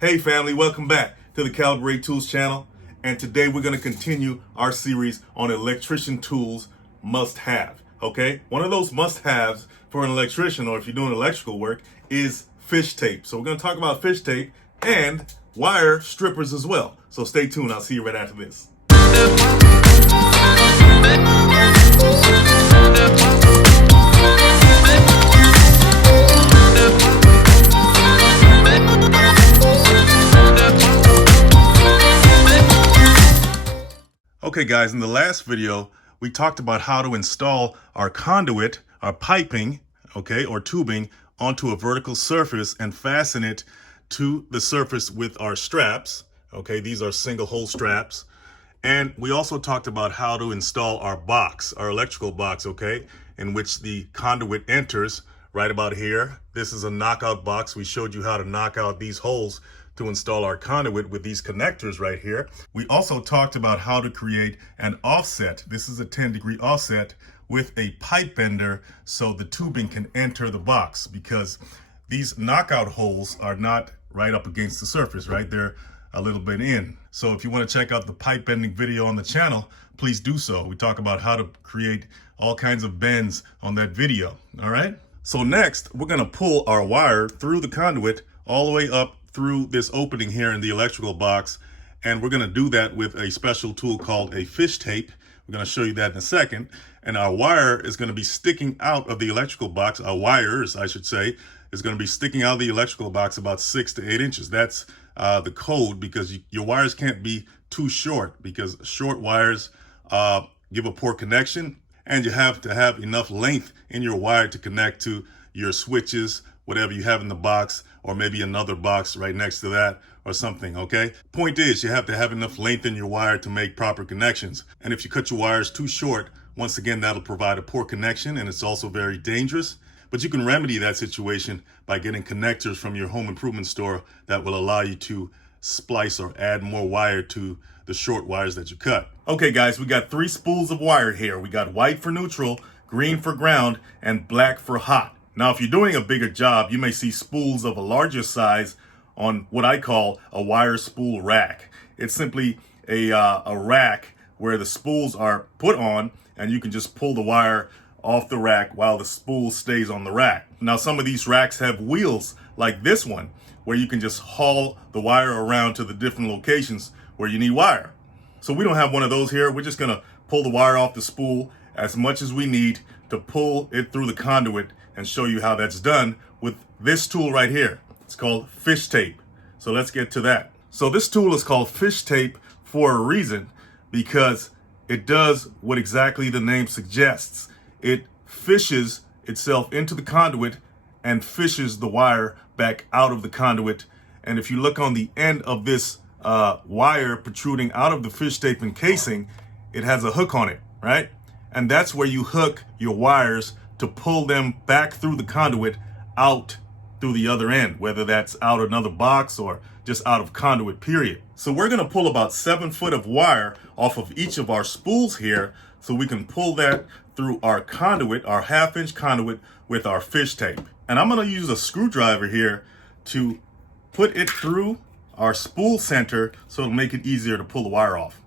Hey family, welcome back to the Calibrate Tools channel. And today we're going to continue our series on electrician tools must have. Okay, one of those must haves for an electrician, or if you're doing electrical work, is fish tape. So we're going to talk about fish tape and wire strippers as well. So stay tuned. I'll see you right after this. Okay guys, in the last video, we talked about how to install our conduit, our piping, okay, or tubing onto a vertical surface and fasten it to the surface with our straps. Okay, these are single hole straps. And we also talked about how to install our box, our electrical box, okay, in which the conduit enters right about here. This is a knockout box. We showed you how to knock out these holes to install our conduit with these connectors right here. We also talked about how to create an offset. This is a 10-degree offset with a pipe bender so the tubing can enter the box, because these knockout holes are not right up against the surface, right? They're a little bit in. So if you want to check out the pipe bending video on the channel, please do so. We talk about how to create all kinds of bends on that video, all right? So next, we're going to pull our wire through the conduit all the way up through this opening here in the electrical box. And we're going to do that with a special tool called a fish tape. We're going to show you that in a second. And our wire is going to be sticking out of the electrical box. Our wires, I should say, is going to be sticking out of the electrical box about 6 to 8 inches. That's the code, because your wires can't be too short, because short wires give a poor connection, and you have to have enough length in your wire to connect to your switches, whatever you have in the box, or maybe another box right next to that or something, okay? Point is, you have to have enough length in your wire to make proper connections. And if you cut your wires too short, once again, that'll provide a poor connection, and it's also very dangerous. But you can remedy that situation by getting connectors from your home improvement store that will allow you to splice or add more wire to the short wires that you cut. Okay guys, we got 3 spools of wire here. We got white for neutral, green for ground, and black for hot. Now, if you're doing a bigger job, you may see spools of a larger size on what I call a wire spool rack. It's simply a rack where the spools are put on, and you can just pull the wire off the rack while the spool stays on the rack. Now, some of these racks have wheels like this one, where you can just haul the wire around to the different locations where you need wire. So we don't have one of those here. We're just gonna pull the wire off the spool as much as we need to pull it through the conduit, and show you how that's done with this tool right here. It's called fish tape. So let's get to that. So this tool is called fish tape for a reason, because it does what exactly the name suggests. It fishes itself into the conduit and fishes the wire back out of the conduit. And if you look on the end of this wire protruding out of the fish tape encasing, it has a hook on it, right? And that's where you hook your wires to pull them back through the conduit out through the other end, whether that's out another box or just out of conduit, period. So we're going to pull about 7 foot of wire off of each of our spools here, so we can pull that through our conduit, our 1/2-inch conduit, with our fish tape. And I'm going to use a screwdriver here to put it through our spool center so it'll make it easier to pull the wire off.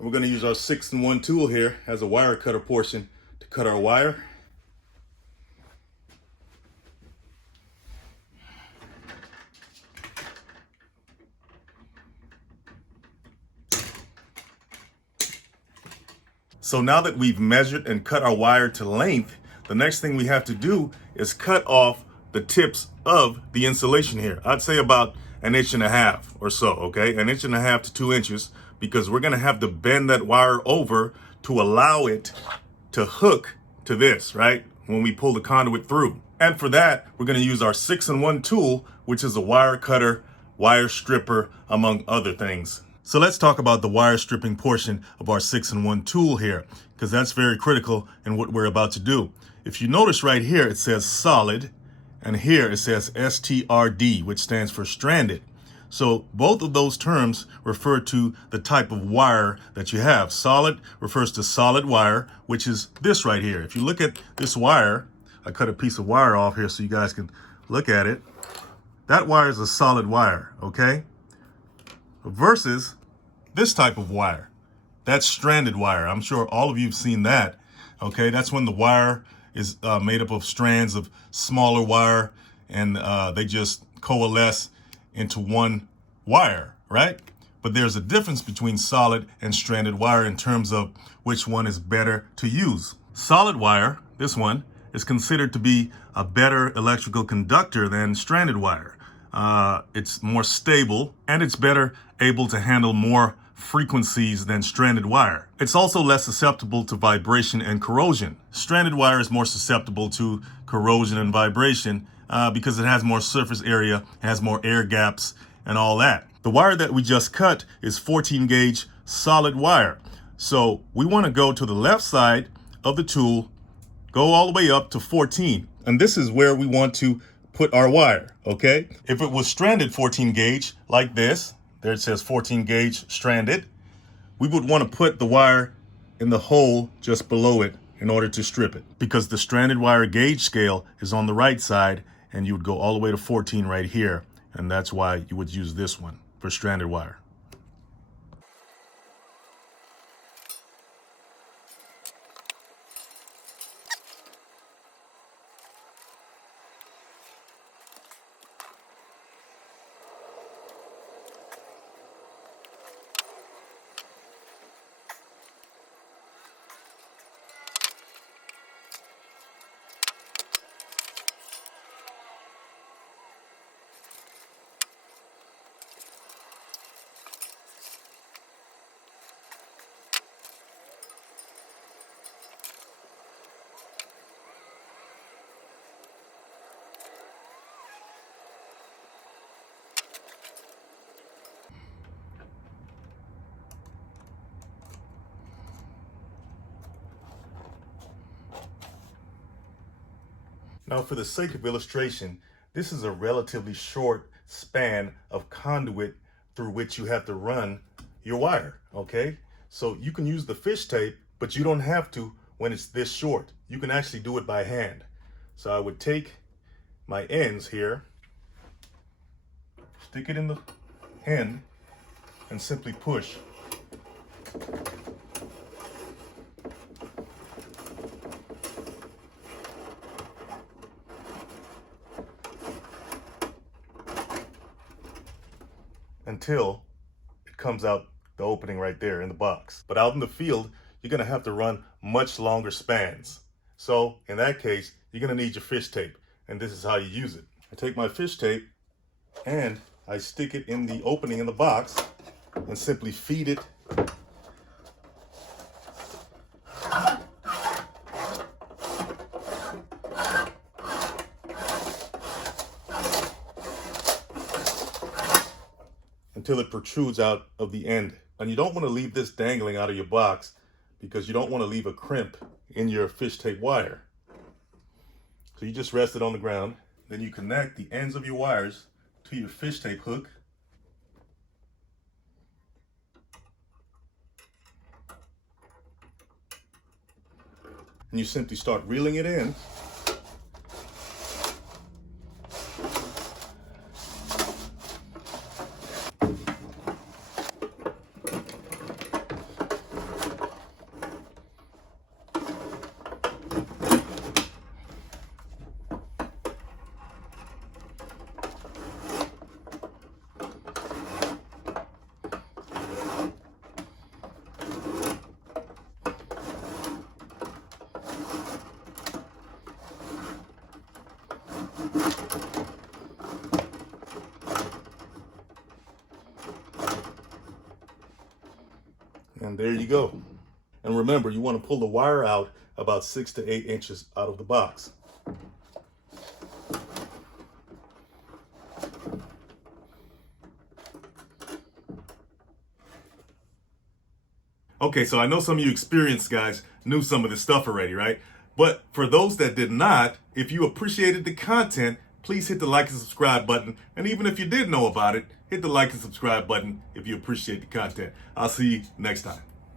We're going to use our 6-in-1 tool here as a wire cutter portion to cut our wire. So now that we've measured and cut our wire to length, the next thing we have to do is cut off the tips of the insulation here. I'd say about 1.5 inches or so, okay? 1.5 inches to 2 inches, because we're gonna have to bend that wire over to allow it to hook to this, right? When we pull the conduit through. And for that, we're gonna use our 6-in-1 tool, which is a wire cutter, wire stripper, among other things. So let's talk about the wire stripping portion of our 6-in-1 tool here, because that's very critical in what we're about to do. If you notice right here, it says solid, and here it says STRD, which stands for stranded. So both of those terms refer to the type of wire that you have. Solid refers to solid wire, which is this right here. If you look at this wire, I cut a piece of wire off here so you guys can look at it. That wire is a solid wire, okay? Versus this type of wire. That's stranded wire. I'm sure all of you have seen that, okay? That's when the wire is made up of strands of smaller wire, and they just coalesce into one wire, right? But there's a difference between solid and stranded wire in terms of which one is better to use. Solid wire, this one, is considered to be a better electrical conductor than stranded wire. It's more stable, and it's better able to handle more frequencies than stranded wire. It's also less susceptible to vibration and corrosion. Stranded wire is more susceptible to corrosion and vibration because it has more surface area, has more air gaps, and all that. The wire that we just cut is 14 gauge solid wire. So we want to go to the left side of the tool, go all the way up to 14. And this is where we want to put our wire, okay? If it was stranded 14 gauge like this, there it says 14 gauge stranded, we would want to put the wire in the hole just below it in order to strip it, because the stranded wire gauge scale is on the right side, and you would go all the way to 14 right here, and that's why you would use this one for stranded wire. Now, for the sake of illustration, this is a relatively short span of conduit through which you have to run your wire, okay? So you can use the fish tape, but you don't have to when it's this short. You can actually do it by hand. So I would take my ends here, stick it in the end, and simply push. Until it comes out the opening right there in the box. But out in the field, you're gonna have to run much longer spans. So in that case, you're gonna need your fish tape, and this is how you use it. I take my fish tape and I stick it in the opening in the box and simply feed it until it protrudes out of the end. And you don't want to leave this dangling out of your box, because you don't want to leave a crimp in your fish tape wire. So you just rest it on the ground. Then you connect the ends of your wires to your fish tape hook. And you simply start reeling it in. And there you go. And remember, you want to pull the wire out about 6 to 8 inches out of the box. Okay, so I know some of you experienced guys knew some of this stuff already, right? But for those that did not, if you appreciated the content, please hit the like and subscribe button. And even if you did know about it, hit the like and subscribe button if you appreciate the content. I'll see you next time.